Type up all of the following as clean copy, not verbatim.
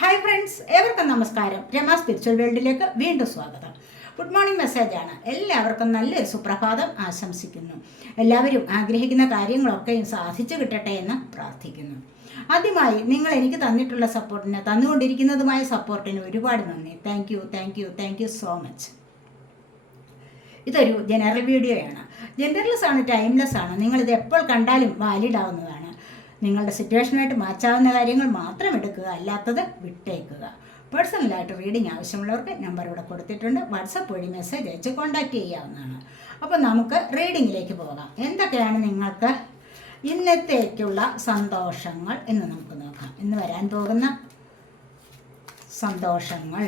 Hi friends, ഏവർക്കും നമസ്കാരം. Rama spiritual വേൾഡിലേക്ക് വീണ്ടും സ്വാഗതം. ഗുഡ് മോർണിംഗ് മെസ്സേജാണ്. എല്ലാവർക്കും നല്ലൊരു സുപ്രഭാതം ആശംസിക്കുന്നു. എല്ലാവരും ആഗ്രഹിക്കുന്ന കാര്യങ്ങളൊക്കെയും സാധിച്ചു കിട്ടട്ടെ എന്ന് പ്രാർത്ഥിക്കുന്നു. ആദ്യമായി നിങ്ങൾ എനിക്ക് തന്നിട്ടുള്ള സപ്പോർട്ടിന്, തന്നുകൊണ്ടിരിക്കുന്നതുമായ സപ്പോർട്ടിന് ഒരുപാട് നന്ദി. Thank you so much. ഇതൊരു ജനറൽ വീഡിയോയാണ്. ജെൻഡർലെസ് ആണ്, ടൈംലെസ് ആണ്. നിങ്ങളിത് എപ്പോൾ കണ്ടാലും വാലിഡ് ആവുന്നതാണ്. നിങ്ങളുടെ സിറ്റുവേഷനായിട്ട് മാച്ചാവുന്ന കാര്യങ്ങൾ മാത്രം എടുക്കുക, അല്ലാത്തത് വിട്ടേക്കുക. പേഴ്സണലായിട്ട് റീഡിംഗ് ആവശ്യമുള്ളവർക്ക് നമ്പർ ഇവിടെ കൊടുത്തിട്ടുണ്ട്. വാട്സപ്പ് വഴി മെസ്സേജ് അയച്ച് കോൺടാക്റ്റ് ചെയ്യാവുന്നതാണ്. അപ്പോൾ നമുക്ക് റീഡിങ്ങിലേക്ക് പോകാം. എന്തൊക്കെയാണ് നിങ്ങൾക്ക് ഇന്നത്തേക്കുള്ള സന്തോഷങ്ങൾ എന്ന് നമുക്ക് നോക്കാം. ഇന്ന് വരാൻ പോകുന്ന സന്തോഷങ്ങൾ,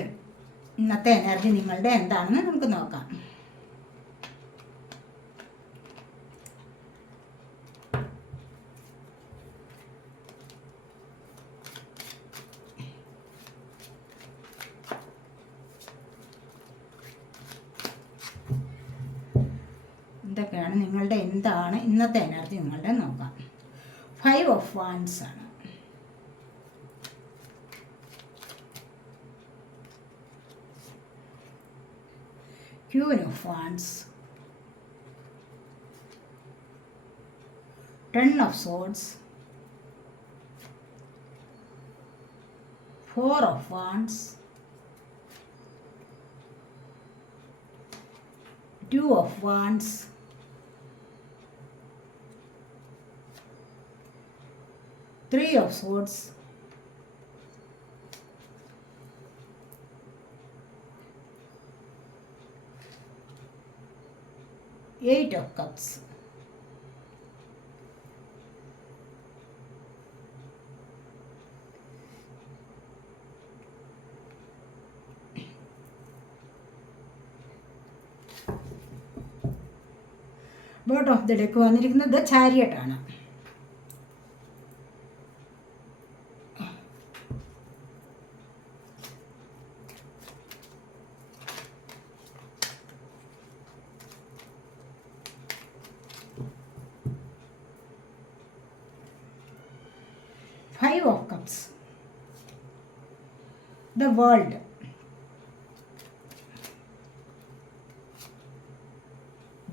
ഇന്നത്തെ എനർജി നിങ്ങളുടെ എന്താണെന്ന് നമുക്ക് നോക്കാം. ഇതൊക്കെയാണ് നിങ്ങളുടെ എന്താണ് ഇന്നത്തെ എനർജി നിങ്ങളുടെ നോക്കാം. 5 of Wands ആണ്. Queen of Wands, 10 of Swords, 4 of Wands, 2 of Wands, 3 of Swords, 8 of Cups, bottom of the deck വന്നിരിക്കുന്നത് ചാരിയറ്റ് ആണ്. Five of Cups, the World,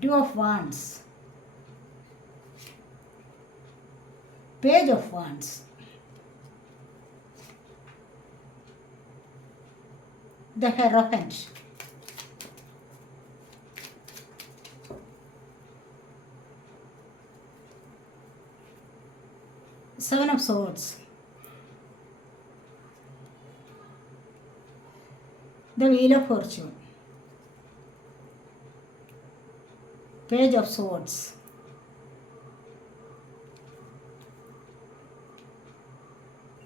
Two of Wands, Page of Wands, the Hierophant, Seven of Swords, the Wheel of Fortune, Page of Swords,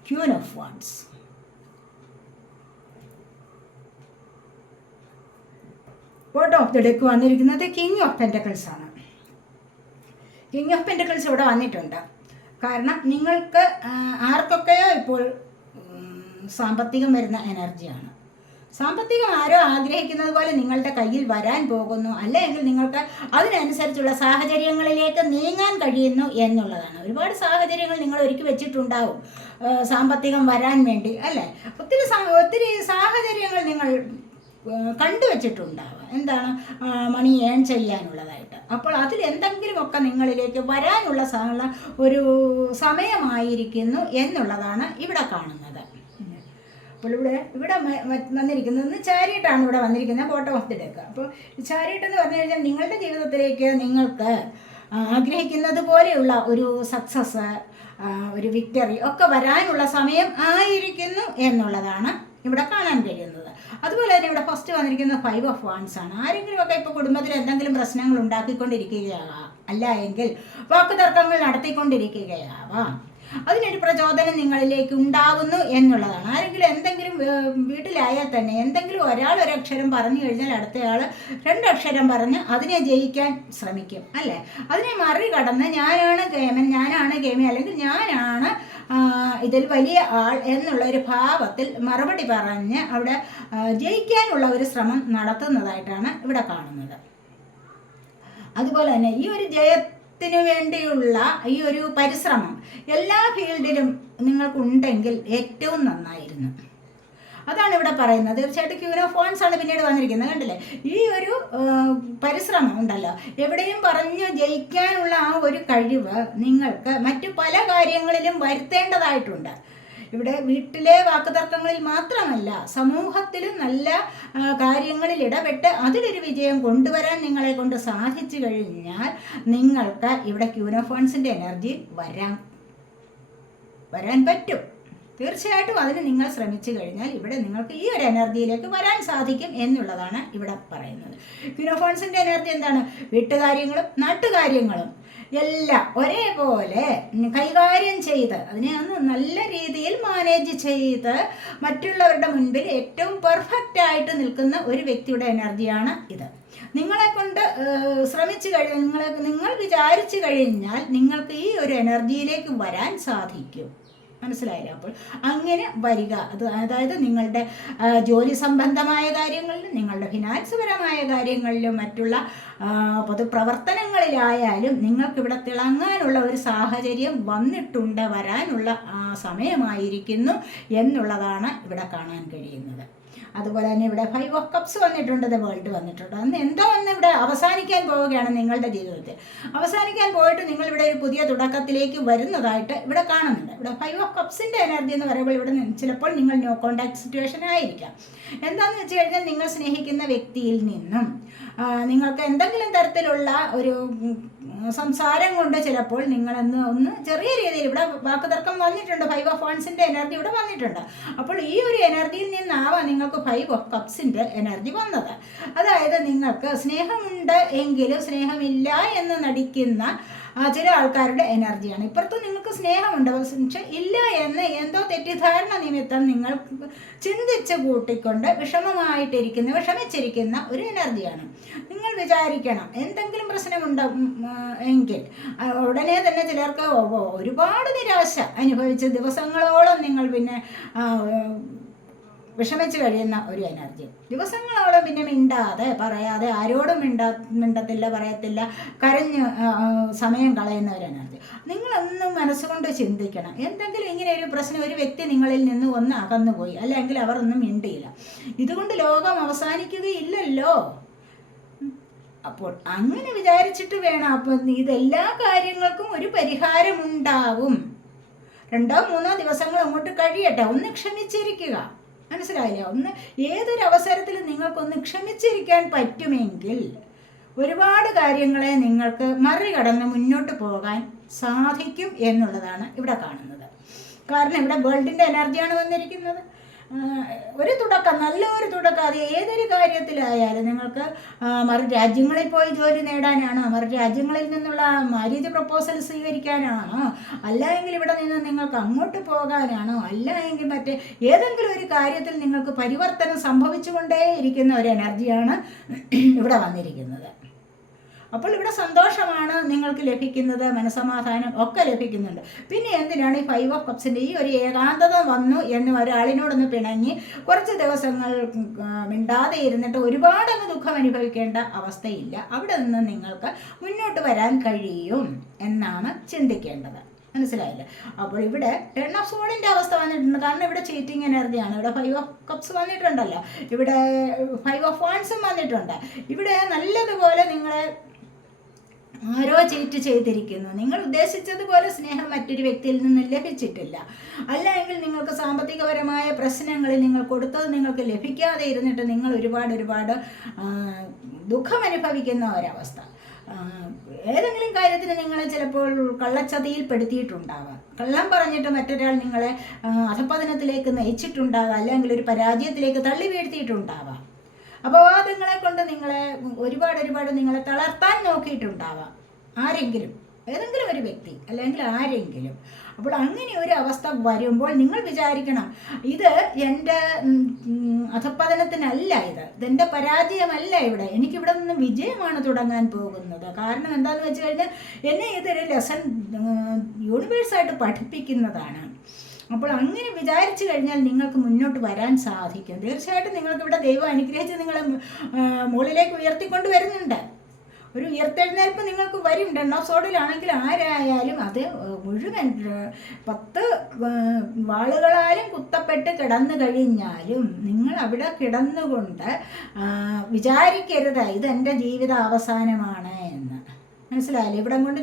Queen of Wands, bottom of the deck വന്നിരിക്കുന്നത് king of pentacles ആണ്. King of pentacles ഇവിടെ വന്നിട്ടുണ്ട്. കാരണം നിങ്ങൾക്ക് ആർക്കൊക്കെയോ ഇപ്പോൾ സാമ്പത്തികം വരുന്ന എനർജിയാണ്. സാമ്പത്തികം ആരോ ആഗ്രഹിക്കുന്നത് പോലെ നിങ്ങളുടെ കയ്യിൽ വരാൻ പോകുന്നു, അല്ലെങ്കിൽ നിങ്ങൾക്ക് അതിനനുസരിച്ചുള്ള സാഹചര്യങ്ങളിലേക്ക് നീങ്ങാൻ കഴിയുന്നു എന്നുള്ളതാണ്. ഒരുപാട് സാഹചര്യങ്ങൾ നിങ്ങൾ ഒരുക്കി വെച്ചിട്ടുണ്ടാവും സാമ്പത്തികം വരാൻ വേണ്ടി, അല്ലേ? ഒത്തിരി സാഹചര്യങ്ങൾ നിങ്ങൾ കണ്ടുവച്ചിട്ടുണ്ടാവുക. എന്താണ്? മണി ഏൺ ചെയ്യാനുള്ളതായിട്ട്. അപ്പോൾ അതിൽ എന്തെങ്കിലുമൊക്കെ നിങ്ങളിലേക്ക് വരാനുള്ള ഒരു സമയമായിരിക്കുന്നു എന്നുള്ളതാണ് ഇവിടെ കാണുന്നത്. അപ്പോൾ ഇവിടെ വന്നിരിക്കുന്നത് ചാരിയറ്റാണ്. ഇവിടെ വന്നിരിക്കുന്നത് ബോട്ടം ഓഫ് ദി ഡെക്ക്. അപ്പോൾ ചാരിയറ്റ് എന്ന് പറഞ്ഞു കഴിഞ്ഞാൽ നിങ്ങളുടെ ജീവിതത്തിലേക്ക് നിങ്ങൾക്ക് ആഗ്രഹിക്കുന്നത് പോലെയുള്ള ഒരു സക്സസ്, ഒരു വിക്ടറി ഒക്കെ വരാനുള്ള സമയം ആയിരിക്കുന്നു എന്നുള്ളതാണ് ഇവിടെ കാണാൻ കഴിയുന്നത്. അതുപോലെ തന്നെ ഇവിടെ ഫസ്റ്റ് വന്നിരിക്കുന്നത് 5 of Wands ആണ്. ആരെങ്കിലുമൊക്കെ ഇപ്പോൾ കുടുംബത്തിൽ എന്തെങ്കിലും പ്രശ്നങ്ങൾ ഉണ്ടാക്കിക്കൊണ്ടിരിക്കുകയാവാം, അല്ല എങ്കിൽ വാക്കുതർക്കങ്ങൾ നടത്തിക്കൊണ്ടിരിക്കുകയാവാം. അതിനൊരു പ്രചോദനം നിങ്ങളിലേക്ക് ഉണ്ടാകുന്നു എന്നുള്ളതാണ്. ആരെങ്കിലും എന്തെങ്കിലും വീട്ടിലായാൽ തന്നെ എന്തെങ്കിലും ഒരാൾ ഒരക്ഷരം പറഞ്ഞു കഴിഞ്ഞാൽ അടുത്തയാൾ 2 അക്ഷരം പറഞ്ഞ് അതിനെ ജയിക്കാൻ ശ്രമിക്കും, അല്ലേ? അതിനെ മറികടന്ന് ഞാനാണ് കേമൻ അല്ലെങ്കിൽ ഞാനാണ് ഇതിൽ വലിയ ആൾ എന്നുള്ള ഒരു ഭാവത്തിൽ മറുപടി പറഞ്ഞ് അവിടെ ജയിക്കാനുള്ള ഒരു ശ്രമം നടത്തുന്നതായിട്ടാണ് ഇവിടെ കാണുന്നത്. അതുപോലെ തന്നെ ഈ ഒരു ത്തിന് വേണ്ടിയുള്ള ഈ ഒരു പരിശ്രമം എല്ലാ ഫീൽഡിലും നിങ്ങൾക്കുണ്ടെങ്കിൽ ഏറ്റവും നന്നായിരുന്നു. അതാണ് ഇവിടെ പറയുന്നത്. തീർച്ചയായിട്ടും ക്യൂൻ ഓഫ് വാൻസ് ആണ് പിന്നീട് വന്നിരിക്കുന്നത്. കണ്ടില്ലേ, ഈ ഒരു പരിശ്രമം ഉണ്ടല്ലോ, എവിടെയും പറഞ്ഞു ജയിക്കാനുള്ള ആ ഒരു കഴിവ് നിങ്ങൾക്ക് മറ്റു പല കാര്യങ്ങളിലും വരുത്തേണ്ടതായിട്ടുണ്ട്. ഇവിടെ വീട്ടിലെ വാക്കുതർക്കങ്ങളിൽ മാത്രമല്ല, സമൂഹത്തിലും നല്ല കാര്യങ്ങളിൽ ഇടപെട്ട് അതിലൊരു വിജയം കൊണ്ടുവരാൻ നിങ്ങളെ കൊണ്ട് സാധിച്ചു കഴിഞ്ഞാൽ നിങ്ങൾക്ക് ഇവിടെ ക്യൂൻ ഓഫ് വാൻസിൻ്റെ എനർജി വരാൻ പറ്റും. തീർച്ചയായിട്ടും അതിന് നിങ്ങൾ ശ്രമിച്ചു കഴിഞ്ഞാൽ ഇവിടെ നിങ്ങൾക്ക് ഈ ഒരു എനർജിയിലേക്ക് വരാൻ സാധിക്കും എന്നുള്ളതാണ് ഇവിടെ പറയുന്നത്. ക്യൂൻ ഓഫ് വാൻസിൻ്റെ എനർജി എന്താണ്? വീട്ടുകാര്യങ്ങളും നാട്ടുകാര്യങ്ങളും എല്ലാം ഒരേപോലെ കൈകാര്യം ചെയ്ത് അതിനെ ഒന്ന് നല്ല രീതിയിൽ മാനേജ് ചെയ്ത് മറ്റുള്ളവരുടെ മുൻപിൽ ഏറ്റവും പെർഫെക്റ്റ് ആയിട്ട് നിൽക്കുന്ന ഒരു വ്യക്തിയുടെ എനർജിയാണ് ഇത്. നിങ്ങളെ കൊണ്ട് ശ്രമിച്ചു കഴിഞ്ഞാൽ, നിങ്ങൾ വിചാരിച്ചു കഴിഞ്ഞാൽ നിങ്ങൾക്ക് ഈ ഒരു എനർജിയിലേക്ക് വരാൻ സാധിക്കും. മനസ്സിലായില്ല? അപ്പോൾ അങ്ങനെ വരിക, അതായത് നിങ്ങളുടെ ജോലി സംബന്ധമായ കാര്യങ്ങളിലും നിങ്ങളുടെ ഫിനാൻസ് പരമായ കാര്യങ്ങളിലും മറ്റുള്ള പൊതുപ്രവർത്തനങ്ങളിലായാലും നിങ്ങൾക്കിവിടെ തിളങ്ങാനുള്ള ഒരു സാഹചര്യം വരാനുള്ള സമയമായിരിക്കുന്നു എന്നുള്ളതാണ് ഇവിടെ കാണാൻ കഴിയുന്നത്. അതുപോലെ തന്നെ ഇവിടെ 5 ഓഫ് കപ്സ് വന്നിട്ടുണ്ട്, ദ വേൾഡ് വന്നിട്ടുണ്ട്. അന്ന് എന്തോ ഒന്ന് ഇവിടെ അവസാനിക്കാൻ പോവുകയാണ് നിങ്ങളുടെ ജീവിതത്തിൽ. അവസാനിക്കാൻ പോയിട്ട് നിങ്ങളിവിടെ ഒരു പുതിയ തുടക്കത്തിലേക്ക് വരുന്നതായിട്ട് ഇവിടെ കാണുന്നുണ്ട്. ഇവിടെ 5 ഓഫ് കപ്സിൻ്റെ എനർജി എന്ന് പറയുമ്പോൾ ഇവിടെ ചിലപ്പോൾ നിങ്ങൾ നോ കോണ്ടാക്ട് സിറ്റുവേഷൻ ആയിരിക്കാം. എന്താണെന്ന് വെച്ച് കഴിഞ്ഞാൽ നിങ്ങൾ സ്നേഹിക്കുന്ന വ്യക്തിയിൽ നിന്നും നിങ്ങൾക്ക് എന്തെങ്കിലും തരത്തിലുള്ള ഒരു സംസാരം കൊണ്ട് ചിലപ്പോൾ നിങ്ങളൊന്ന് ചെറിയ രീതിയിൽ ഇവിടെ വാക്കുതർക്കം വന്നിട്ടുണ്ട്. 5 ഓഫ് വാൻസിൻ്റെ എനർജി ഇവിടെ വന്നിട്ടുണ്ട്. അപ്പോൾ ഈ ഒരു എനർജിയിൽ നിന്നാവാം നിങ്ങൾക്ക് 5 ഓഫ് കപ്സിൻ്റെ എനർജി വന്നത്. അതായത് നിങ്ങൾക്ക് സ്നേഹമുണ്ട് എങ്കിലും സ്നേഹമില്ല എന്ന് നടിക്കുന്ന ചില ആൾക്കാരുടെ എനർജിയാണ്. ഇപ്പുറത്ത് നിങ്ങൾക്ക് സ്നേഹമുണ്ട്, പക്ഷെ ഇല്ല എന്ന് എന്തോ തെറ്റിദ്ധാരണ നിമിത്തം നിങ്ങൾ ചിന്തിച്ച് കൂട്ടിക്കൊണ്ട് വിഷമിച്ചിരിക്കുന്ന ഒരു എനർജിയാണ്. നിങ്ങൾ വിചാരിക്കണം എന്തെങ്കിലും പ്രശ്നമുണ്ടോ എങ്കിൽ ഉടനെ തന്നെ ചിലർക്ക് ഒരുപാട് നിരാശ അനുഭവിച്ച് ദിവസങ്ങളോളം നിങ്ങൾ പിന്നെ വിഷമിച്ച് കഴിയുന്ന ഒരു എനർജി. ദിവസങ്ങളോളം പിന്നെ മിണ്ടാതെ പറയാതെ ആരോടും മിണ്ടത്തില്ല, പറയത്തില്ല, കരഞ്ഞ് സമയം കളയുന്ന ഒരു എനർജി. നിങ്ങളൊന്നും മനസ്സുകൊണ്ട് ചിന്തിക്കണം, എന്തെങ്കിലും ഇങ്ങനെ ഒരു പ്രശ്നം ഒരു വ്യക്തി നിങ്ങളിൽ നിന്ന് ഒന്ന് അകന്നുപോയി, അല്ലെങ്കിൽ അവർ ഒന്നും മിണ്ടിയില്ല, ഇതുകൊണ്ട് ലോകം അവസാനിക്കുകയില്ലല്ലോ. അപ്പോൾ അങ്ങനെ വിചാരിച്ചിട്ട് വേണം. അപ്പം ഇതെല്ലാ കാര്യങ്ങൾക്കും ഒരു പരിഹാരമുണ്ടാവും. 2-3 ദിവസങ്ങൾ അങ്ങോട്ട് കഴിയട്ടെ, ഒന്ന് ക്ഷമിച്ചിരിക്കുക. മനസ്സിലായില്ല? ഏതൊരു അവസരത്തിലും നിങ്ങൾക്കൊന്ന് ക്ഷമിച്ചിരിക്കാൻ പറ്റുമെങ്കിൽ ഒരുപാട് കാര്യങ്ങളെ നിങ്ങൾക്ക് മറികടന്ന് മുന്നോട്ട് പോകാൻ സാധിക്കും എന്നുള്ളതാണ് ഇവിടെ കാണുന്നത്. കാരണം ഇവിടെ വേൾഡിൻ്റെ എനർജിയാണ് വന്നിരിക്കുന്നത്. ഒരു തുടക്കം, നല്ലൊരു തുടക്കം, അത് ഏതൊരു കാര്യത്തിലായാലും നിങ്ങൾക്ക് മറു രാജ്യങ്ങളിൽ പോയി ജോലി നേടാനാണോ, മറു രാജ്യങ്ങളിൽ നിന്നുള്ള മാര്യേജ് പ്രപ്പോസൽ സ്വീകരിക്കാനാണോ, അല്ല എങ്കിൽ ഇവിടെ നിന്ന് നിങ്ങൾക്ക് അങ്ങോട്ട് പോകാനാണോ, അല്ല എങ്കിൽ മറ്റേ ഏതെങ്കിലും ഒരു കാര്യത്തിൽ നിങ്ങൾക്ക് പരിവർത്തനം സംഭവിച്ചുകൊണ്ടേയിരിക്കുന്ന ഒരു എനർജിയാണ് ഇവിടെ വന്നിരിക്കുന്നത്. അപ്പോൾ ഇവിടെ സന്തോഷമാണ് നിങ്ങൾക്ക് ലഭിക്കുന്നത്, മനസ്സമാധാനം ഒക്കെ ലഭിക്കുന്നുണ്ട്. പിന്നെ എന്തിനാണ് ഈ 5 ഓഫ് കപ്സിൻ്റെ ഈ ഒരു ഏകാന്തത വന്നു എന്ന് ഒരാളിനോടൊന്ന് പിണങ്ങി കുറച്ച് ദിവസങ്ങൾ മിണ്ടാതെ ഇരുന്നിട്ട് ഒരുപാടങ്ങ് ദുഃഖം അനുഭവിക്കേണ്ട അവസ്ഥയില്ല. അവിടെ നിന്ന് നിങ്ങൾക്ക് മുന്നോട്ട് വരാൻ കഴിയും എന്നാണ് ചിന്തിക്കേണ്ടത്. മനസ്സിലായില്ലേ? അപ്പോൾ ഇവിടെ 10 ഓഫ് സോഡിൻ്റെ അവസ്ഥ വന്നിട്ടുണ്ട്. കാരണം ഇവിടെ ചീറ്റിംഗ് എനർജിയാണ്. ഇവിടെ 5 ഓഫ് കപ്സ് വന്നിട്ടുണ്ടല്ലോ, ഇവിടെ 5 ഓഫ് വാൻസും വന്നിട്ടുണ്ട്. ഇവിടെ നല്ലതുപോലെ നിങ്ങളെ ആരോ ചീറ്റ് ചെയ്തിരിക്കുന്നു. നിങ്ങൾ ഉദ്ദേശിച്ചതുപോലെ സ്നേഹം മറ്റൊരു വ്യക്തിയിൽ നിന്ന് ലഭിച്ചിട്ടില്ല. അല്ല എങ്കിൽ നിങ്ങൾക്ക് സാമ്പത്തികപരമായ പ്രശ്നങ്ങളിൽ നിങ്ങൾ കൊടുത്തത് നിങ്ങൾക്ക് ലഭിക്കാതെ ഇരുന്നിട്ട് നിങ്ങൾ ഒരുപാട് ദുഃഖം അനുഭവിക്കുന്ന ഒരവസ്ഥ. ഏതെങ്കിലും കാര്യത്തിന് നിങ്ങളെ ചിലപ്പോൾ കള്ളച്ചതിയിൽ പെടുത്തിയിട്ടുണ്ടാവാം, കള്ളം പറഞ്ഞിട്ട് മറ്റൊരാൾ നിങ്ങളെ അധപ്പതനത്തിലേക്ക് നയിച്ചിട്ടുണ്ടാകാം, അല്ലെങ്കിൽ ഒരു പരാജയത്തിലേക്ക് തള്ളി വീഴ്ത്തിയിട്ടുണ്ടാവാം. അപവാദങ്ങളെ കൊണ്ട് നിങ്ങളെ ഒരുപാട് നിങ്ങളെ തളർത്താൻ നോക്കിയിട്ടുണ്ടാവാം ആരെങ്കിലും, ഏതെങ്കിലും ഒരു വ്യക്തി അല്ലെങ്കിൽ ആരെങ്കിലും. അപ്പോൾ അങ്ങനെ ഒരു അവസ്ഥ വരുമ്പോൾ നിങ്ങൾ വിചാരിക്കണം, ഇത് എൻ്റെ അധപ്പതനത്തിനല്ല, ഇതെൻ്റെ പരാജയമല്ല, എനിക്കിവിടെ നിന്ന് വിജയമാണ് തുടങ്ങാൻ പോകുന്നത്. കാരണം എന്താണെന്ന് വെച്ച് കഴിഞ്ഞാൽ എന്നെ ഇതൊരു ലെസൺ യൂണിവേഴ്സായിട്ട് പഠിപ്പിക്കുന്നതാണ്. അപ്പോൾ അങ്ങനെ വിചാരിച്ചു കഴിഞ്ഞാൽ നിങ്ങൾക്ക് മുന്നോട്ട് വരാൻ സാധിക്കും. തീർച്ചയായിട്ടും നിങ്ങൾക്കിവിടെ ദൈവം അനുഗ്രഹിച്ച് നിങ്ങളെ മുകളിലേക്ക് ഉയർത്തിക്കൊണ്ട് വരുന്നുണ്ട്. ഒരു ഉയർത്തെഴുന്നേൽപ്പ് നിങ്ങൾക്ക് വരും. 10 സോഡിലാണെങ്കിൽ ആരായാലും അത് മുഴുവൻ 10 വാളുകളാലും കുത്തപ്പെട്ട് കിടന്നു കഴിഞ്ഞാലും നിങ്ങൾ അവിടെ കിടന്നുകൊണ്ട് വിചാരിക്കരുത് ഇതെൻ്റെ ജീവിത അവസാനമാണ് എന്ന്. മനസ്സിലായില്ലേ? ഇവിടം കൊണ്ട്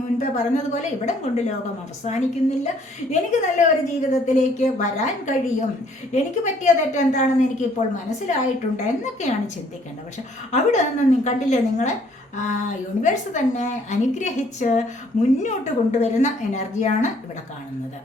മുൻപേ പറഞ്ഞതുപോലെ ഇവിടം കൊണ്ട് ലോകം അവസാനിക്കുന്നില്ല. എനിക്ക് നല്ല ഒരു ജീവിതത്തിലേക്ക് വരാൻ കഴിയും, എനിക്ക് പറ്റിയ തെറ്റെന്താണെന്ന് എനിക്കിപ്പോൾ മനസ്സിലായിട്ടുണ്ട് എന്നൊക്കെയാണ് ചിന്തിക്കേണ്ടത്. പക്ഷെ അവിടെ നിന്ന് കണ്ടില്ലേ, നിങ്ങളെ യൂണിവേഴ്സ് തന്നെ അനുഗ്രഹിച്ച് മുന്നോട്ട് കൊണ്ടുവരുന്ന എനർജിയാണ് ഇവിടെ കാണുന്നത്.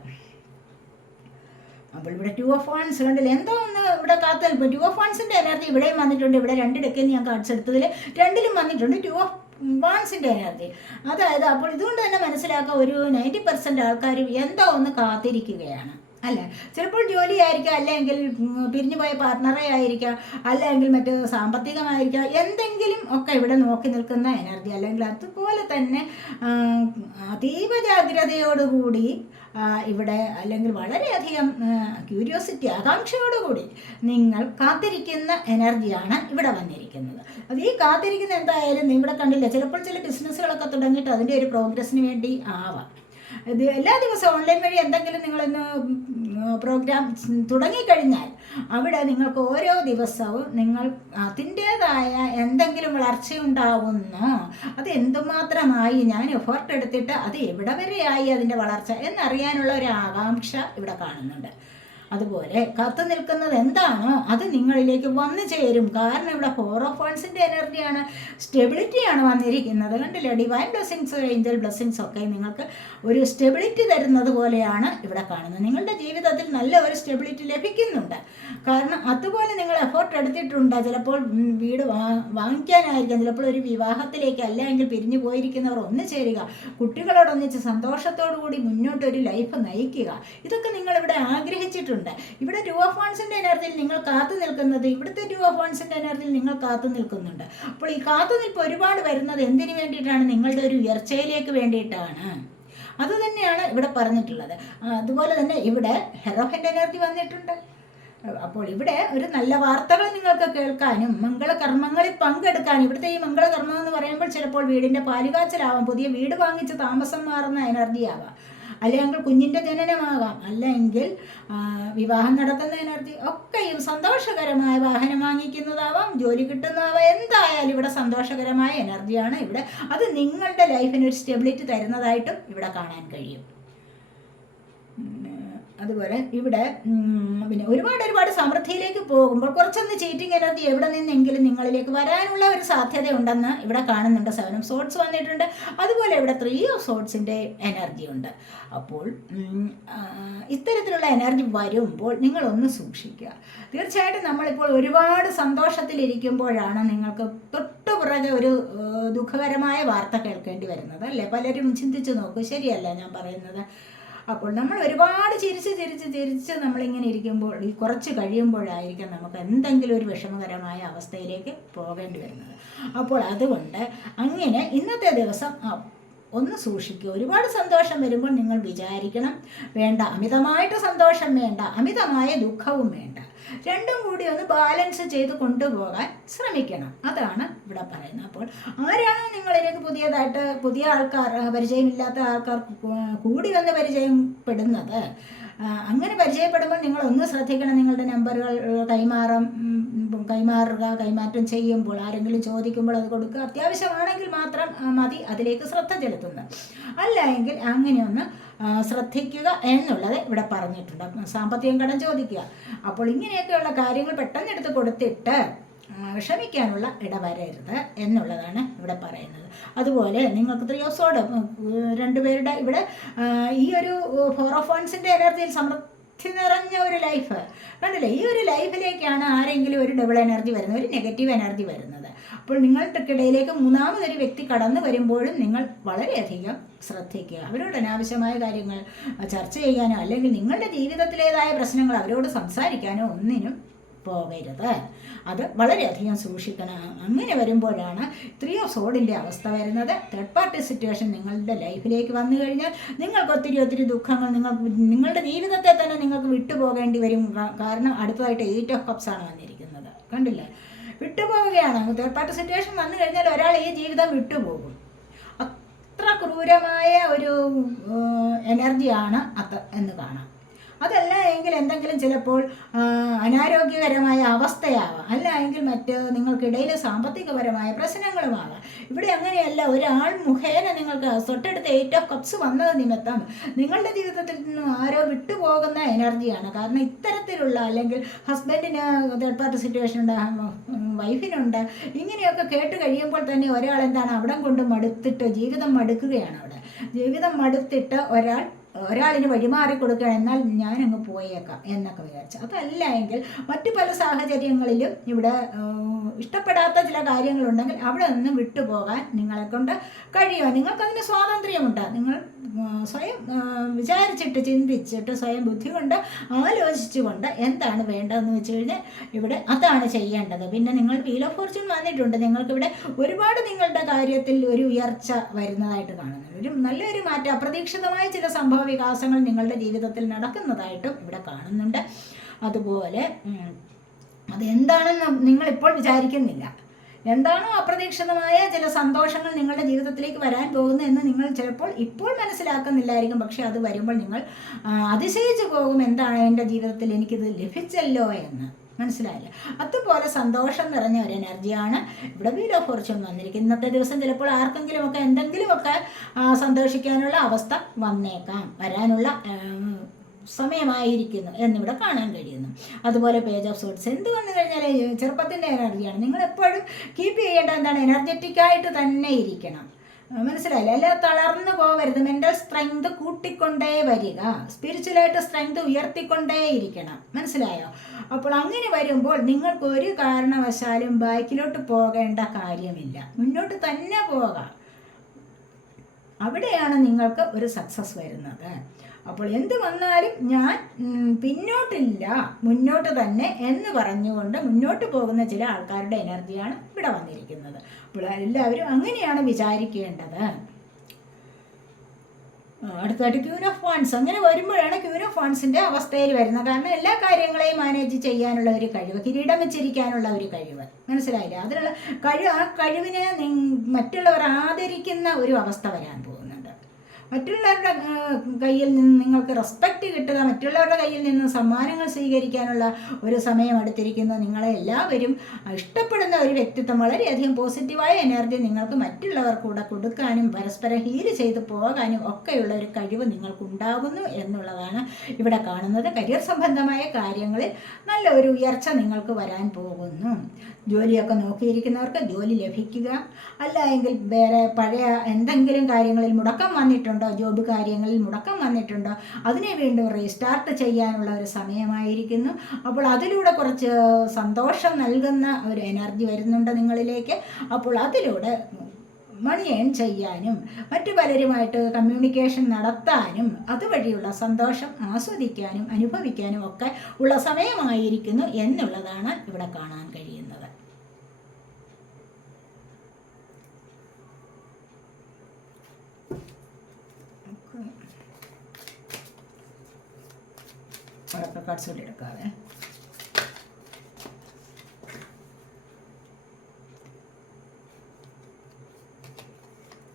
അപ്പോൾ ഇവിടെ 2 ഓഫ് വാൻസ് കണ്ടില്ലേ, എന്തോ ഒന്ന് ഇവിടെ കാത്തു നിൽക്കും. 2 ഓഫ് വാൻസിൻ്റെ എനർജി ഇവിടെയും വന്നിട്ടുണ്ട്. ഇവിടെ 2 ഡെക്കിൽ ഞാൻ കാണിച്ചു എടുത്തതിൽ 2ലും വന്നിട്ടുണ്ട് 2 ഓഫ് വാൻസിൻ്റെ എനർജി. അതായത് അപ്പോൾ ഇതുകൊണ്ട് തന്നെ മനസ്സിലാക്കുക, ഒരു 90% ആൾക്കാരും എന്തോ ഒന്ന് കാത്തിരിക്കുകയാണ്. അല്ലേ? ചിലപ്പോൾ ജോലിയായിരിക്കാം, അല്ലെങ്കിൽ പിരിഞ്ഞു പോയ പാർട്ട്ണറെ ആയിരിക്കാം, അല്ലെങ്കിൽ മറ്റ് സാമ്പത്തികമായിരിക്കാം, എന്തെങ്കിലും ഒക്കെ ഇവിടെ നോക്കി നിൽക്കുന്ന എനർജി. അല്ലെങ്കിൽ അതുപോലെ തന്നെ അതീവ ജാഗ്രതയോടുകൂടി ഇവിടെ, അല്ലെങ്കിൽ വളരെയധികം ക്യൂരിയോസിറ്റി, ആകാംക്ഷയോടുകൂടി നിങ്ങൾ കാത്തിരിക്കുന്ന എനർജിയാണ് ഇവിടെ വന്നിരിക്കുന്നത്. അത് ഈ കാത്തിരിക്കുന്ന എന്തായാലും ഇവിടെ കണ്ടില്ല, ചിലപ്പോൾ ചില ബിസിനസ്സുകളൊക്കെ തുടങ്ങിയിട്ട് അതിൻ്റെ ഒരു പ്രോഗ്രസ്സിന് വേണ്ടി ആവാം. ഇത് എല്ലാ ദിവസവും ഓൺലൈൻ വഴി എന്തെങ്കിലും നിങ്ങളിന്ന് പ്രോഗ്രാം തുടങ്ങിക്കഴിഞ്ഞാൽ അവിടെ നിങ്ങൾക്ക് ഓരോ ദിവസവും നിങ്ങൾ അതിൻ്റേതായ എന്തെങ്കിലും വളർച്ചയുണ്ടാവുന്നു. അത് എന്തുമാത്രമായി, ഞാൻ എഫേർട്ട് എടുത്തിട്ട് അത് എവിടെ വരെയായി അതിൻ്റെ വളർച്ച എന്നറിയാനുള്ള ഒരു ആകാംക്ഷ ഇവിടെ കാണുന്നുണ്ട്. അതുപോലെ കാത്തു നിൽക്കുന്നത് എന്താണോ അത് നിങ്ങളിലേക്ക് വന്നു ചേരും. കാരണം ഇവിടെ 4 ഓഫ് വാൻസിൻ്റെ എനർജിയാണ്, സ്റ്റെബിലിറ്റിയാണ് വന്നിരിക്കുന്നത്. കണ്ടില്ലേ, ഡിവൈൻ ബ്ലെസ്സിങ്സ്, ഏഞ്ചൽ ബ്ലെസ്സിങ്സ് ഒക്കെ നിങ്ങൾക്ക് ഒരു സ്റ്റെബിലിറ്റി തരുന്നത് പോലെയാണ് ഇവിടെ കാണുന്നത്. നിങ്ങളുടെ ജീവിതത്തിൽ നല്ല ഒരു സ്റ്റെബിലിറ്റി ലഭിക്കുന്നുണ്ട്. കാരണം അതുപോലെ നിങ്ങൾ എഫേർട്ട് എടുത്തിട്ടുണ്ട്. ചിലപ്പോൾ വീട് വാങ്ങിക്കാനായിരിക്കാം, ചിലപ്പോൾ ഒരു വിവാഹത്തിലേക്ക്, അല്ലെങ്കിൽ പിരിഞ്ഞു പോയിരിക്കുന്നവർ ഒന്നു ചേരുക, കുട്ടികളോടൊന്നിച്ച് സന്തോഷത്തോടു കൂടി മുന്നോട്ടൊരു ലൈഫ് നയിക്കുക, ഇതൊക്കെ നിങ്ങളിവിടെ ആഗ്രഹിച്ചിട്ടുണ്ട്. ഇവിടെ 2 ഓഫ് വാൻസിന്റെ എനർജിയിൽ നിങ്ങൾ കാത്തു നിൽക്കുന്നത്, ഇവിടുത്തെ 2 ഓഫ് വാൻസിന്റെ എനർജിയിൽ നിങ്ങൾ കാത്തു നിൽക്കുന്നുണ്ട്. അപ്പോൾ ഈ കാത്തുനിൽപ്പ് ഒരുപാട് വരുന്നത് എന്തിനു വേണ്ടിയിട്ടാണ്? നിങ്ങളുടെ ഒരു ഉയർച്ചയിലേക്ക് വേണ്ടിയിട്ടാണ്. അതുതന്നെയാണ് ഇവിടെ പറഞ്ഞിട്ടുള്ളത്. അതുപോലെ തന്നെ ഇവിടെ ഹെറോഫിൻ്റെ എനർജി വന്നിട്ടുണ്ട്. അപ്പോൾ ഇവിടെ ഒരു നല്ല വാർത്തകൾ നിങ്ങൾക്ക് കേൾക്കാനും മംഗളകർമ്മങ്ങളിൽ പങ്കെടുക്കാനും, ഇവിടുത്തെ ഈ മംഗളകർമ്മം എന്ന് പറയുമ്പോൾ ചിലപ്പോൾ വീടിൻ്റെ പാലുകാച്ചലാവാം, പുതിയ വീട് വാങ്ങിച്ച് താമസം മാറുന്ന എനർജി ആവാം, അല്ലെങ്കിൽ കുഞ്ഞിൻ്റെ ജനനമാകാം, അല്ലെങ്കിൽ വിവാഹം നടക്കുന്ന എനർജി ഒക്കെയും സന്തോഷകരമായ വാഹനം വാങ്ങിക്കുന്നതാവാം, ജോലി കിട്ടുന്നതാവാം. എന്തായാലും ഇവിടെ സന്തോഷകരമായ എനർജിയാണ് ഇവിടെ. അത് നിങ്ങളുടെ ലൈഫിന് ഒരു സ്റ്റെബിലിറ്റി തരുന്നതായിട്ടും ഇവിടെ കാണാൻ കഴിയും. അതുപോലെ ഇവിടെ പിന്നെ ഒരുപാട് സമൃദ്ധിയിലേക്ക് പോകുമ്പോൾ കുറച്ചൊന്ന് ചീറ്റിംഗ് എനർജി എവിടെ നിന്നെങ്കിലും നിങ്ങളിലേക്ക് വരാനുള്ള ഒരു സാധ്യതയുണ്ടെന്ന് ഇവിടെ കാണുന്നുണ്ട്. 7 ഓഫ് സോഡ്സ് വന്നിട്ടുണ്ട്. അതുപോലെ ഇവിടെ 3 ഓഫ് സോഡ്സിൻ്റെ എനർജി ഉണ്ട്. അപ്പോൾ ഇത്തരത്തിലുള്ള എനർജി വരുമ്പോൾ നിങ്ങളൊന്ന് സൂക്ഷിക്കുക. തീർച്ചയായിട്ടും നമ്മളിപ്പോൾ ഒരുപാട് സന്തോഷത്തിലിരിക്കുമ്പോഴാണ് നിങ്ങൾക്ക് തൊട്ടുപുറകെ ഒരു ദുഃഖകരമായ വാർത്ത കേൾക്കേണ്ടി വരുന്നത്, അല്ലേ? പലരും ചിന്തിച്ച് നോക്കൂ, ശരിയല്ല ഞാൻ പറയുന്നത്? അപ്പോൾ നമ്മൾ ഒരുപാട് ചിരിച്ച് നമ്മളിങ്ങനെ ഇരിക്കുമ്പോൾ ഈ കുറച്ച് കഴിയുമ്പോഴായിരിക്കും നമുക്ക് എന്തെങ്കിലും ഒരു വിഷമകരമായ അവസ്ഥയിലേക്ക് പോകേണ്ടി വരുന്നത്. അപ്പോൾ അതുകൊണ്ട് അങ്ങനെ ഇന്നത്തെ ദിവസം ഒന്ന് സൂക്ഷിക്കുക. ഒരുപാട് സന്തോഷം വരുമ്പോൾ നിങ്ങൾ വിചാരിക്കണം, വേണ്ട അമിതമായിട്ട് സന്തോഷം വേണ്ട, അമിതമായ ദുഃഖവും വേണ്ട, രണ്ടും കൂടി ഒന്ന് ബാലൻസ് ചെയ്ത് കൊണ്ടുപോകാൻ ശ്രമിക്കണം. അതാണ് ഇവിടെ പറയുന്നത്. അപ്പോൾ ആരാണോ നിങ്ങളിലേക്ക് പുതിയ ആൾക്കാർ, പരിചയമില്ലാത്ത ആൾക്കാർ കൂടി വന്ന് പരിചയപ്പെടുന്നത്, അങ്ങനെ പരിചയപ്പെടുമ്പോൾ നിങ്ങളൊന്ന് ശ്രദ്ധിക്കണം. നിങ്ങളുടെ നമ്പറുകൾ കൈമാറ്റം ചെയ്യുമ്പോൾ ആരെങ്കിലും ചോദിക്കുമ്പോൾ അത് കൊടുക്കുക. അത്യാവശ്യമാണെങ്കിൽ മാത്രം മതി അതിലേക്ക് ശ്രദ്ധ ചെലുത്തുന്നത്. അല്ല എങ്കിൽ അങ്ങനെയൊന്ന് ശ്രദ്ധിക്കുക എന്നുള്ളത് ഇവിടെ പറഞ്ഞിട്ടുണ്ട്. സാമ്പത്തികം കടം ചോദിക്കുക. അപ്പോൾ ഇങ്ങനെയൊക്കെയുള്ള കാര്യങ്ങൾ പെട്ടെന്ന് എടുത്ത് കൊടുത്തിട്ട് വിഷമിക്കാനുള്ള ഇടവരരുത് എന്നുള്ളതാണ് ഇവിടെ പറയുന്നത്. അതുപോലെ നിങ്ങൾക്ക് 3 ഓഫ് സോഡ്, 2 പേരുടെ ഇവിടെ ഈ ഒരു 4 ഓഫ് വൺസിൻ്റെ എനർജിയിൽ സമൃദ്ധി നിറഞ്ഞ ഒരു ലൈഫ് കണ്ടില്ലേ? ഈ ഒരു ലൈഫിലേക്കാണ് ആരെങ്കിലും ഒരു ഡബിൾ എനർജി വരുന്നത്, ഒരു നെഗറ്റീവ് എനർജി വരുന്നത്. അപ്പോൾ നിങ്ങൾക്കിടയിലേക്ക് മൂന്നാമതൊരു വ്യക്തി കടന്നു വരുമ്പോഴും നിങ്ങൾ വളരെയധികം ശ്രദ്ധിക്കുക. അവരോട് അനാവശ്യമായ കാര്യങ്ങൾ ചർച്ച ചെയ്യാനോ അല്ലെങ്കിൽ നിങ്ങളുടെ ജീവിതത്തിലേതായ പ്രശ്നങ്ങൾ അവരോട് സംസാരിക്കാനോ ഒന്നിനും പോകരുത്. അത് വളരെയധികം സൂക്ഷിക്കണം. അങ്ങനെ വരുമ്പോഴാണ് 3 ഓഫ് സോഡിൻ്റെ അവസ്ഥ വരുന്നത്. തേർഡ് പാർട്ടി സിറ്റുവേഷൻ നിങ്ങളുടെ ലൈഫിലേക്ക് വന്നു കഴിഞ്ഞാൽ നിങ്ങൾക്ക് ഒത്തിരി ദുഃഖങ്ങൾ, നിങ്ങളുടെ ജീവിതത്തെ തന്നെ നിങ്ങൾക്ക് വിട്ടുപോകേണ്ടി വരും. കാരണം അടുത്തതായിട്ട് 8 ഓഫ് കപ്സ് ആണ് വന്നിരിക്കുന്നത്. കണ്ടില്ലേ? വിട്ടുപോവുകയാണ്. തേർഡ് പാർട്ടി സിറ്റുവേഷൻ വന്നു കഴിഞ്ഞാൽ ഒരാൾ ഈ ജീവിതം വിട്ടുപോകും. അത്ര ക്രൂരമായ ഒരു എനർജിയാണ് അത് എന്ന് കാണാം. അതല്ല എങ്കിൽ എന്തെങ്കിലും ചിലപ്പോൾ അനാരോഗ്യകരമായ അവസ്ഥയാവാം, അല്ല എങ്കിൽ മറ്റ് നിങ്ങൾക്കിടയിൽ സാമ്പത്തികപരമായ പ്രശ്നങ്ങളുമാകാം. ഇവിടെ അങ്ങനെയല്ല, ഒരാൾ മുഖേന നിങ്ങൾക്ക് തൊട്ടടുത്ത 8 ഓഫ് കപ്സ് വന്നത് നിമിത്തം നിങ്ങളുടെ ജീവിതത്തിൽ നിന്നും ആരോ വിട്ടുപോകുന്ന എനർജിയാണ്. കാരണം ഇത്തരത്തിലുള്ള, അല്ലെങ്കിൽ ഹസ്ബൻഡിന് തേർഡ് പാർട്ടി സിറ്റുവേഷൻ ഉണ്ട്, വൈഫിനുണ്ട്, ഇങ്ങനെയൊക്കെ കേട്ട് കഴിയുമ്പോൾ തന്നെ ഒരാൾ എന്താണ് അവിടം കൊണ്ട് മടുത്തിട്ട് ജീവിതം മടുക്കുകയാണ്. അവിടെ ജീവിതം മടുത്തിട്ട് ഒരാളിന് വഴിമാറി കൊടുക്കുക, എന്നാൽ ഞാനങ്ങ് പോയേക്കാം എന്നൊക്കെ വിചാരിച്ചു. അതല്ല എങ്കിൽ മറ്റു പല സാഹചര്യങ്ങളിലും ഇവിടെ ഇഷ്ടപ്പെടാത്ത ചില കാര്യങ്ങളുണ്ടെങ്കിൽ അവിടെ നിന്ന് വിട്ടുപോകാൻ നിങ്ങളെ കൊണ്ട് കഴിയുക. നിങ്ങൾക്കതിന് സ്വാതന്ത്ര്യമുണ്ട്. നിങ്ങൾ സ്വയം വിചാരിച്ചിട്ട് ചിന്തിച്ചിട്ട് സ്വയം ബുദ്ധി കൊണ്ട് ആലോചിച്ചുകൊണ്ട് എന്താണ് വേണ്ടതെന്ന് വെച്ച് കഴിഞ്ഞാൽ ഇവിടെ അതാണ് ചെയ്യേണ്ടത്. പിന്നെ നിങ്ങൾ വീൽ ഓഫ് ഫോർച്യൂൺ വന്നിട്ടുണ്ട്. നിങ്ങൾക്കിവിടെ ഒരുപാട് നിങ്ങളുടെ കാര്യത്തിൽ ഒരു ഉയർച്ച വരുന്നതായിട്ട് കാണുന്നു. ഒരു നല്ലൊരു മാറ്റം, അപ്രതീക്ഷിതമായ ചില സംഭവ വികാസങ്ങൾ നിങ്ങളുടെ ജീവിതത്തിൽ നടക്കുന്നതായിട്ടും ഇവിടെ കാണുന്നുണ്ട്. അതുപോലെ അതെന്താണെന്ന് നിങ്ങളിപ്പോൾ വിചാരിക്കുന്നില്ല. എന്താണോ അപ്രതീക്ഷിതമായ ചില സന്തോഷങ്ങൾ നിങ്ങളുടെ ജീവിതത്തിലേക്ക് വരാൻ പോകുന്നു എന്ന് നിങ്ങൾ ചിലപ്പോൾ ഇപ്പോൾ മനസ്സിലാക്കുന്നില്ലായിരിക്കും. പക്ഷെ അത് വരുമ്പോൾ നിങ്ങൾ അതിശയിച്ചു പോകും, എന്താണ് എൻ്റെ ജീവിതത്തിൽ എനിക്കിത് ലഭിച്ചല്ലോ എന്ന്. മനസ്സിലായില്ല? അതുപോലെ സന്തോഷം നിറഞ്ഞ ഒരു എനർജിയാണ് ഇവിടെ വീൽ ഓഫ് ഫോർച്യൂൺ വന്നിരിക്കുന്നത്. ഇന്നത്തെ ദിവസം ചിലപ്പോൾ ആർക്കെങ്കിലുമൊക്കെ എന്തെങ്കിലുമൊക്കെ സന്തോഷിക്കാനുള്ള അവസ്ഥ വരാനുള്ള സമയമായിരിക്കുന്നു എന്നിവിടെ കാണാൻ കഴിയുന്നു. അതുപോലെ പേജ് ഓഫ് സോർട്സ് എന്ത് വന്നു കഴിഞ്ഞാൽ ചെറുപ്പത്തിൻ്റെ എനർജിയാണ്. നിങ്ങൾ എപ്പോഴും കീപ്പ് ചെയ്യേണ്ട എന്താണ്, എനർജറ്റിക്കായിട്ട് തന്നെ ഇരിക്കണം. മനസ്സിലായില്ല? അല്ല, തളർന്നു പോകരുത്. മെൻ്റൽ സ്ട്രെങ്ത് കൂട്ടിക്കൊണ്ടേ വരിക, സ്പിരിച്വലായിട്ട് സ്ട്രെങ്ത് ഉയർത്തിക്കൊണ്ടേ ഇരിക്കണം. മനസ്സിലായോ? അപ്പോൾ അങ്ങനെ വരുമ്പോൾ നിങ്ങൾക്ക് ഒരു കാരണവശാലും ബാക്കിലോട്ട് പോകേണ്ട കാര്യമില്ല, മുന്നോട്ട് തന്നെ പോകാം. അവിടെയാണ് നിങ്ങൾക്ക് ഒരു സക്സസ് വരുന്നത്. അപ്പോൾ എന്ത് വന്നാലും ഞാൻ പിന്നോട്ടില്ല, മുന്നോട്ട് തന്നെ എന്ന് പറഞ്ഞുകൊണ്ട് മുന്നോട്ട് പോകുന്ന ചില ആൾക്കാരുടെ എനർജിയാണ് ഇവിടെ വന്നിരിക്കുന്നത്. അപ്പോൾ എല്ലാവരും അങ്ങനെയാണ് വിചാരിക്കേണ്ടത്. അടുത്തായിട്ട് ക്യൂൻ ഓഫ് വാൻസ്. അങ്ങനെ വരുമ്പോഴാണ് ക്യൂൻ ഓഫ് വാൻസിൻ്റെ അവസ്ഥയിൽ വരുന്നത്. കാരണം എല്ലാ കാര്യങ്ങളെയും മാനേജ് ചെയ്യാനുള്ള ഒരു കഴിവ്, കിരീടം വെച്ചിരിക്കാനുള്ള ഒരു കഴിവ്. മനസ്സിലായില്ല? അതിനുള്ള ആ കഴിവിനെ മറ്റുള്ളവർ ആദരിക്കുന്ന ഒരു അവസ്ഥ വരാൻ പോകുന്നുണ്ട്. മറ്റുള്ളവരുടെ കയ്യിൽ നിന്ന് നിങ്ങൾക്ക് റെസ്പെക്റ്റ് കിട്ടുക, മറ്റുള്ളവരുടെ കയ്യിൽ നിന്ന് സമ്മാനങ്ങൾ സ്വീകരിക്കാനുള്ള ഒരു സമയം അടുത്തിരിക്കുന്നു. നിങ്ങളെ എല്ലാവരും ഇഷ്ടപ്പെടുന്ന ഒരു വ്യക്തിത്വം, വളരെയധികം പോസിറ്റീവായ എനർജി നിങ്ങൾക്ക് മറ്റുള്ളവർ കൂടെ കൊടുക്കാനും പരസ്പരം ഹീല് ചെയ്ത് പോകാനും ഒക്കെയുള്ള ഒരു കഴിവ് നിങ്ങൾക്കുണ്ടാകുന്നു എന്നുള്ളതാണ് ഇവിടെ കാണുന്നത്. കരിയർ സംബന്ധമായ കാര്യങ്ങളിൽ നല്ല ഒരു ഉയർച്ച നിങ്ങൾക്ക് വരാൻ പോകുന്നു. ജോലിയൊക്കെ നോക്കിയിരിക്കുന്നവർക്ക് ജോലി ലഭിക്കുക, അല്ല എങ്കിൽ വേറെ പഴയ എന്തെങ്കിലും കാര്യങ്ങളിൽ മുടക്കം വന്നിട്ടുണ്ടോ, ജോബ് കാര്യങ്ങളിൽ മുടക്കം വന്നിട്ടുണ്ടോ, അതിനെ വീണ്ടും റീസ്റ്റാർട്ട് ചെയ്യാനുള്ള ഒരു സമയമായിരിക്കുന്നു. അപ്പോൾ അതിലൂടെ കുറച്ച് സന്തോഷം നൽകുന്ന ഒരു എനർജി വരുന്നുണ്ട് നിങ്ങളിലേക്ക്. അപ്പോൾ അതിലൂടെ മണി ഏൺ ചെയ്യാനും മറ്റു പലരുമായിട്ട് കമ്മ്യൂണിക്കേഷൻ നടത്താനും അതുവഴിയുള്ള സന്തോഷം ആസ്വദിക്കാനും അനുഭവിക്കാനും ഒക്കെ ഉള്ള സമയമായിരിക്കുന്നു എന്നുള്ളതാണ് ഇവിടെ കാണാൻ കഴിയുന്നത്. കാർഡ്സ് കൂടി എടുക്കാവേ.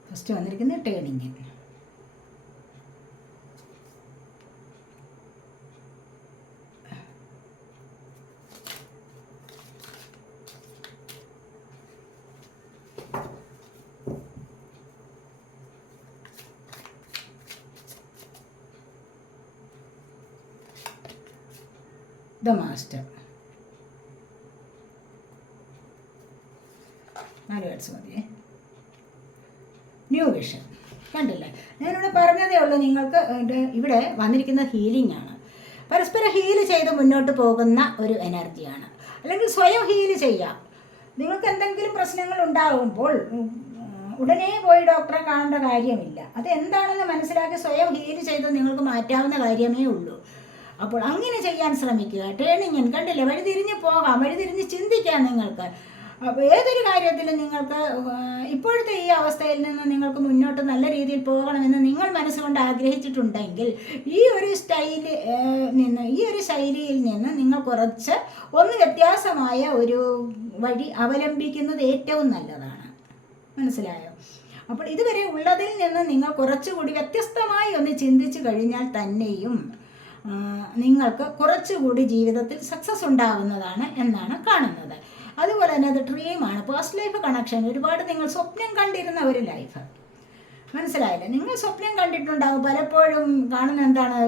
ഫസ്റ്റ് വന്നിരിക്കുന്നത് ടേണിങ്. The master. 4 വേർഡ്സ് മതിയേ. New vision. കണ്ടില്ലേ? ഞാനിവിടെ പറഞ്ഞതേ ഉള്ളൂ നിങ്ങൾക്ക്. ഇവിടെ വന്നിരിക്കുന്ന ഹീലിംഗ് ആണ്. പരസ്പരം ഹീല് ചെയ്ത് മുന്നോട്ട് പോകുന്ന ഒരു എനർജിയാണ്. അല്ലെങ്കിൽ സ്വയം ഹീല് ചെയ്യാം. നിങ്ങൾക്ക് എന്തെങ്കിലും പ്രശ്നങ്ങൾ ഉണ്ടാകുമ്പോൾ ഉടനെ പോയി ഡോക്ടറെ കാണേണ്ട കാര്യമില്ല. അത് എന്താണെന്ന് മനസ്സിലാക്കി സ്വയം ഹീല് ചെയ്ത് നിങ്ങൾക്ക് മാറ്റാവുന്ന കാര്യമേ ഉള്ളൂ. അപ്പോൾ അങ്ങനെ ചെയ്യാൻ ശ്രമിക്കുക. ടേണിങ് കണ്ടില്ലേ? വഴിതിരിഞ്ഞ് പോകാം, വഴിതിരിഞ്ഞ് ചിന്തിക്കാം നിങ്ങൾക്ക്. അപ്പോൾ ഏതൊരു കാര്യത്തിലും നിങ്ങൾക്ക് ഇപ്പോഴത്തെ ഈ അവസ്ഥയിൽ നിന്ന് നിങ്ങൾക്ക് മുന്നോട്ട് നല്ല രീതിയിൽ പോകണമെന്ന് നിങ്ങൾ മനസ്സുകൊണ്ട് ആഗ്രഹിച്ചിട്ടുണ്ടെങ്കിൽ ഈ ഒരു ശൈലിയിൽ നിന്ന് നിങ്ങൾ കുറച്ച് ഒന്ന് വ്യത്യാസമായ ഒരു വഴി അവലംബിക്കുന്നത് ഏറ്റവും നല്ലതാണ്. മനസ്സിലായോ? അപ്പോൾ ഇതുവരെ ഉള്ളതിൽ നിന്ന് നിങ്ങൾ കുറച്ചുകൂടി വ്യത്യസ്തമായി ഒന്ന് ചിന്തിച്ചു കഴിഞ്ഞാൽ തന്നെയും നിങ്ങൾക്ക് കുറച്ചുകൂടി ജീവിതത്തിൽ സക്സസ് ഉണ്ടാവുന്നതാണ് എന്നാണ് കാണുന്നത്. അതുപോലെ തന്നെ അത് ഡ്രീമാണ്, പേഴ്സണൽ ലൈഫ് കണക്ഷൻ. ഒരുപാട് നിങ്ങൾ സ്വപ്നം കണ്ടിരുന്ന ഒരു ലൈഫ്, മനസ്സിലായില്ലേ? നിങ്ങൾ സ്വപ്നം കണ്ടിട്ടുണ്ടാകും പലപ്പോഴും. കാണുന്ന എന്താണ്,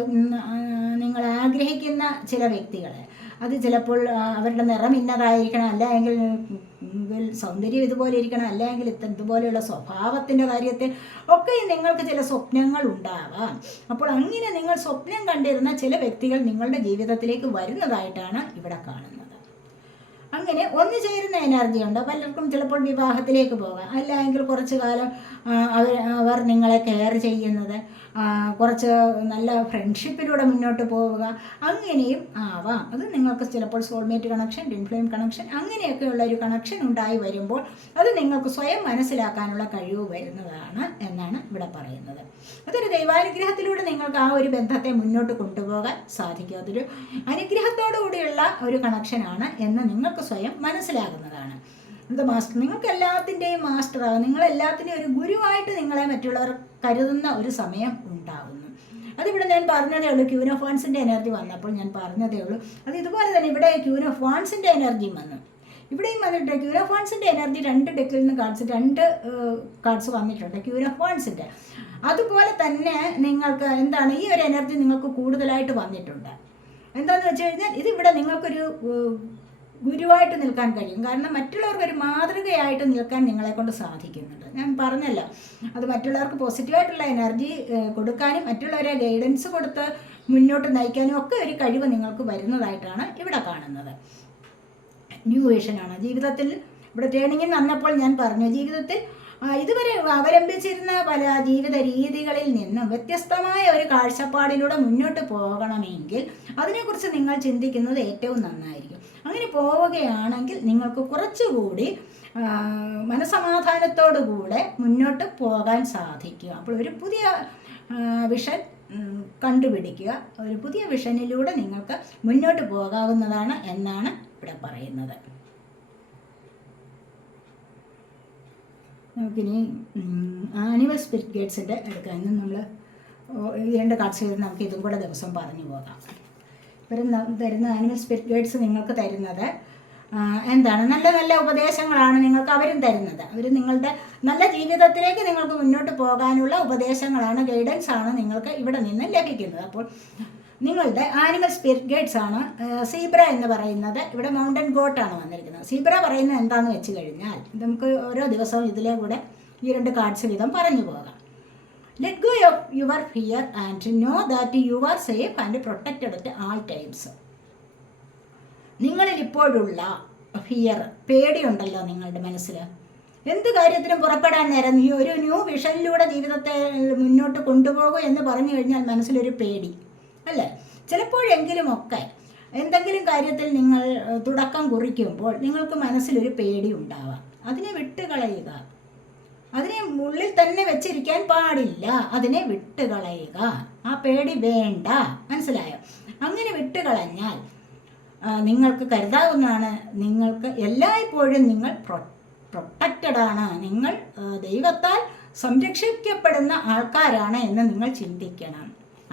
നിങ്ങൾ ആഗ്രഹിക്കുന്ന ചില വ്യക്തികളെ, അത് ചിലപ്പോൾ അവരുടെ നിറം ഇന്നതായിരിക്കണം, അല്ലെങ്കിൽ സൗന്ദര്യം ഇതുപോലെ ഇരിക്കണം, അല്ലെങ്കിൽ ഇതുപോലെയുള്ള സ്വഭാവത്തിൻ്റെ കാര്യത്തിൽ ഒക്കെ നിങ്ങൾക്ക് ചില സ്വപ്നങ്ങൾ ഉണ്ടാവാം. അപ്പോൾ അങ്ങനെ നിങ്ങൾ സ്വപ്നം കണ്ടിരുന്ന ചില വ്യക്തികൾ നിങ്ങളുടെ ജീവിതത്തിലേക്ക് വരുന്നതായിട്ടാണ് ഇവിടെ കാണുന്നത്. അങ്ങനെ ഒന്നു ചേരുന്ന എനർജി ഉണ്ട്. പലർക്കും ചിലപ്പോൾ വിവാഹത്തിലേക്ക് പോകാം, അല്ലെങ്കിൽ കുറച്ചു കാലം അവർ നിങ്ങളെ കെയർ ചെയ്യുന്നത്, കുറച്ച് നല്ല ഫ്രണ്ട്ഷിപ്പിലൂടെ മുന്നോട്ട് പോവുക, അങ്ങനെയും ആവാം. അത് നിങ്ങൾക്ക് ചിലപ്പോൾ soulmate connection, twin flame connection, അങ്ങനെയൊക്കെയുള്ള ഒരു കണക്ഷൻ ഉണ്ടായി വരുമ്പോൾ അത് നിങ്ങൾക്ക് സ്വയം മനസ്സിലാക്കാനുള്ള കഴിവ് വരുന്നതാണ് എന്നാണ് ഇവിടെ പറയുന്നത്. അതൊരു ദൈവാനുഗ്രഹത്തിലൂടെ നിങ്ങൾക്ക് ആ ഒരു ബന്ധത്തെ മുന്നോട്ട് കൊണ്ടുപോകാൻ സാധിക്കും. അതൊരു അനുഗ്രഹത്തോടു കൂടിയുള്ള ഒരു കണക്ഷനാണ് എന്ന് നിങ്ങൾക്ക് സ്വയം മനസ്സിലാകുന്നതാണ്. ഇത് മാസ്റ്റർ, നിങ്ങൾക്ക് എല്ലാത്തിൻ്റെയും മാസ്റ്ററാകും, നിങ്ങളെല്ലാത്തിൻ്റെയും ഒരു ഗുരുവായിട്ട് നിങ്ങളെ മറ്റുള്ളവർ കരുതുന്ന ഒരു സമയം ഉണ്ടാകുന്നു. അതിവിടെ ഞാൻ പറഞ്ഞതേ ഉള്ളൂ. ക്യൂൻ ഓഫ് വാൻസിൻ്റെ എനർജി വന്നപ്പോൾ ഞാൻ പറഞ്ഞതേ ഉള്ളൂ. അത് ഇതുപോലെ തന്നെ ഇവിടെ ക്യൂൻ ഓഫ് വാൻസിൻ്റെ എനർജിയും വന്നു, ഇവിടെയും വന്നിട്ട് ക്യൂൻ ഓഫ് വാൻസിൻ്റെ എനർജി 2 ഡെക്കിൽ നിന്ന് രണ്ട് കാർഡ്സ് വന്നിട്ടുണ്ട് ക്യൂൻ ഓഫ് വാൻസിൻ്റെ. അതുപോലെ തന്നെ നിങ്ങൾക്ക് എന്താണ്, ഈ ഒരു എനർജി നിങ്ങൾക്ക് കൂടുതലായിട്ട് വന്നിട്ടുണ്ട്. എന്താണെന്ന് വെച്ച് കഴിഞ്ഞാൽ ഇതിവിടെ നിങ്ങൾക്കൊരു ഗുരുവായിട്ട് നിൽക്കാൻ കഴിയും. കാരണം മറ്റുള്ളവർക്കൊരു മാതൃകയായിട്ട് നിൽക്കാൻ നിങ്ങളെ കൊണ്ട് സാധിക്കുന്നുണ്ട്. ഞാൻ പറഞ്ഞല്ലോ, അത് മറ്റുള്ളവർക്ക് പോസിറ്റീവായിട്ടുള്ള എനർജി കൊടുക്കാനും മറ്റുള്ളവരെ ഗൈഡൻസ് കൊടുത്ത് മുന്നോട്ട് നയിക്കാനും ഒക്കെ ഒരു കഴിവ് നിങ്ങൾക്ക് വരുന്നതായിട്ടാണ് ഇവിടെ കാണുന്നത്. ന്യൂ വിഷനാണ് ജീവിതത്തിൽ. ഇവിടെ ട്രെയിനിങ്ങിൽ വന്നപ്പോൾ ഞാൻ പറഞ്ഞു, ജീവിതത്തിൽ ഇതുവരെ അവലംബിച്ചിരുന്ന പല ജീവിത രീതികളിൽ നിന്നും വ്യത്യസ്തമായ ഒരു കാഴ്ചപ്പാടിലൂടെ മുന്നോട്ട് പോകണമെങ്കിൽ അതിനെക്കുറിച്ച് നിങ്ങൾ ചിന്തിക്കുന്നത് ഏറ്റവും നന്നായിരിക്കും. അങ്ങനെ പോവുകയാണെങ്കിൽ നിങ്ങൾക്ക് കുറച്ചുകൂടി മനസമാധാനത്തോടുകൂടെ മുന്നോട്ട് പോകാൻ സാധിക്കും. അപ്പോൾ ഒരു പുതിയ വിഷൻ കണ്ടുപിടിക്കുക, ഒരു പുതിയ വിഷനിലൂടെ നിങ്ങൾക്ക് മുന്നോട്ട് പോകാവുന്നതാണ് എന്നാണ് ഇവിടെ പറയുന്നത്. നമുക്കിനി ആനിമൽ സ്പിരിറ്റ് ഗൈഡ്സിൻ്റെ എടുക്കാം. ഇന്ന് നമ്മൾ 2 കാർഡ്സ് ചെയ്ത് നമുക്ക് ഇതും കൂടെ ദിവസം പറഞ്ഞു പോകാം. ഇവർ തരുന്ന ആനിമൽ സ്പിരിറ്റ് ഗൈഡ്സ് നിങ്ങൾക്ക് തരുന്നത് എന്താണ്, നല്ല നല്ല ഉപദേശങ്ങളാണ് നിങ്ങൾക്ക് അവരും തരുന്നത്. അവർ നിങ്ങളുടെ നല്ല ജീവിതത്തിലേക്ക് നിങ്ങൾക്ക് മുന്നോട്ട് പോകാനുള്ള ഉപദേശങ്ങളാണ്, ഗൈഡൻസ് ആണ് നിങ്ങൾക്ക് ഇവിടെ നിന്ന് ലഭിക്കുന്നത്. അപ്പോൾ നിങ്ങളുടെ ആനിമൽ സ്പിരിറ്റ് ഗൈഡ്സ് ആണ് സീബ്ര എന്ന് പറയുന്നത്. ഇവിടെ മൗണ്ടൻ ഗോട്ടാണ് വന്നിരിക്കുന്നത്. സീബ്ര പറയുന്നത് എന്താണെന്ന് വെച്ച് കഴിഞ്ഞാൽ, നമുക്ക് ഓരോ ദിവസവും ഇതിലെ കൂടെ ഈ 2 കാർഡ്സ് വീതം പറഞ്ഞു പോകാം. Let go of your fear and know that you are safe and protected at all times. നിങ്ങളിൽ ഇപ്പോഴുള്ള ഫിയർ, പേടിയുണ്ടല്ലോ നിങ്ങളുടെ മനസ്സിൽ, എന്ത് കാര്യത്തിനും പുറപ്പെടാൻ നേരം ഈ ഒരു ന്യൂ വിഷനിലൂടെ ജീവിതത്തെ മുന്നോട്ട് കൊണ്ടുപോകും എന്ന് പറഞ്ഞു കഴിഞ്ഞാൽ മനസ്സിലൊരു പേടി അല്ലേ? ചിലപ്പോഴെങ്കിലുമൊക്കെ എന്തെങ്കിലും കാര്യത്തിൽ നിങ്ങൾ തുടക്കം കുറിക്കുമ്പോൾ നിങ്ങൾക്ക് മനസ്സിലൊരു പേടി ഉണ്ടാവാം. അതിനെ വിട്ടുകളയുക, അതിനെ ഉള്ളിൽ തന്നെ വെച്ചിരിക്കാൻ പാടില്ല, അതിനെ വിട്ടുകളയുക. ആ പേടി വേണ്ട, മനസ്സിലായോ? അങ്ങനെ വിട്ടുകളഞ്ഞാൽ നിങ്ങൾക്ക് കരുതാവുന്നതാണ്, നിങ്ങൾക്ക് എല്ലായ്പ്പോഴും നിങ്ങൾ പ്രൊട്ടക്റ്റഡ് ആണ്, നിങ്ങൾ ദൈവത്താൽ സംരക്ഷിക്കപ്പെടുന്ന ആൾക്കാരാണ് എന്ന് നിങ്ങൾ ചിന്തിക്കണം.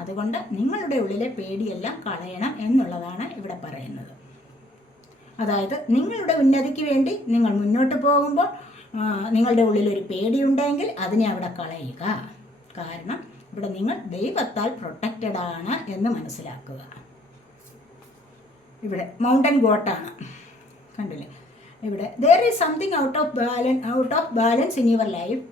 അതുകൊണ്ട് നിങ്ങളുടെ ഉള്ളിലെ പേടിയെല്ലാം കളയണം എന്നുള്ളതാണ് ഇവിടെ പറയുന്നത്. അതായത് നിങ്ങളുടെ ഉന്നതിക്ക് വേണ്ടി നിങ്ങൾ മുന്നോട്ട് പോകുമ്പോൾ നിങ്ങളുടെ ഉള്ളിലൊരു പേടിയുണ്ടെങ്കിൽ അതിനെ അവിടെ കളയുക. കാരണം ഇവിടെ നിങ്ങൾ ദൈവത്താൽ പ്രൊട്ടക്റ്റഡ് ആണ് എന്ന് മനസ്സിലാക്കുക. ഇവിടെ മൗണ്ടൻ ഗോട്ടാണ്, കണ്ടില്ലേ? ഇവിടെ there is something out of balance in your life,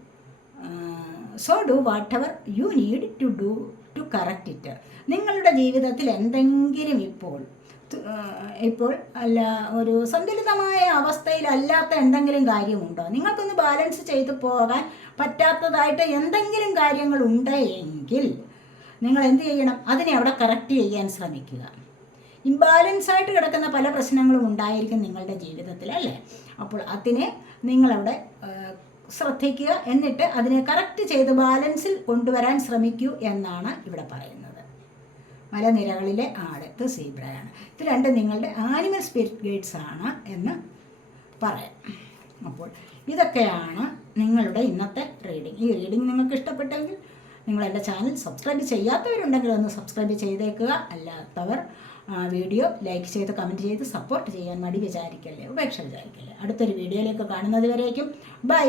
so do whatever you need to do to correct it. നിങ്ങളുടെ ജീവിതത്തിൽ എന്തെങ്കിലും ഇപ്പോൾ അല്ല ഒരു സന്തുലിതമായ അവസ്ഥയിലല്ലാത്ത എന്തെങ്കിലും കാര്യമുണ്ടോ? നിങ്ങൾക്കൊന്ന് ബാലൻസ് ചെയ്ത് പോകാൻ പറ്റാത്തതായിട്ട് എന്തെങ്കിലും കാര്യങ്ങളുണ്ട് എങ്കിൽ നിങ്ങൾ എന്ത് ചെയ്യണം? അതിനെ അവിടെ കറക്റ്റ് ചെയ്യാൻ ശ്രമിക്കുക. ഇംബാലൻസ് ആയിട്ട് കിടക്കുന്ന പല പ്രശ്നങ്ങളും ഉണ്ടായിരിക്കും നിങ്ങളുടെ ജീവിതത്തിൽ അല്ലേ. അപ്പോൾ അതിനെ നിങ്ങളവിടെ ശ്രദ്ധിക്കുക, എന്നിട്ട് അതിനെ കറക്റ്റ് ചെയ്ത് ബാലൻസിൽ കൊണ്ടുവരാൻ ശ്രമിക്കൂ എന്നാണ് ഇവിടെ പറയുന്നത്. മലനിരകളിലെ ആട്, ഇത് സീബ്രയാണ്. ഇത് രണ്ടും നിങ്ങളുടെ ആനിമൽ സ്പിരിറ്റ് ഗൈഡ്സ് ആണ് എന്ന് പറയാം. അപ്പോൾ ഇതൊക്കെയാണ് നിങ്ങളുടെ ഇന്നത്തെ റീഡിംഗ്. ഈ റീഡിംഗ് നിങ്ങൾക്ക് ഇഷ്ടപ്പെട്ടെങ്കിൽ നിങ്ങൾ എൻ്റെ ചാനൽ സബ്സ്ക്രൈബ് ചെയ്യാത്തവരുണ്ടെങ്കിൽ ഒന്ന് സബ്സ്ക്രൈബ് ചെയ്തേക്കുക. അല്ലാത്തവർ വീഡിയോ ലൈക്ക് ചെയ്ത് കമൻറ്റ് ചെയ്ത് സപ്പോർട്ട് ചെയ്യാൻ മടി വിചാരിക്കല്ലേ, ഉപേക്ഷ വിചാരിക്കല്ലേ. അടുത്തൊരു വീഡിയോയിലേക്ക് കാണുന്നത് വരേക്കും ബൈ.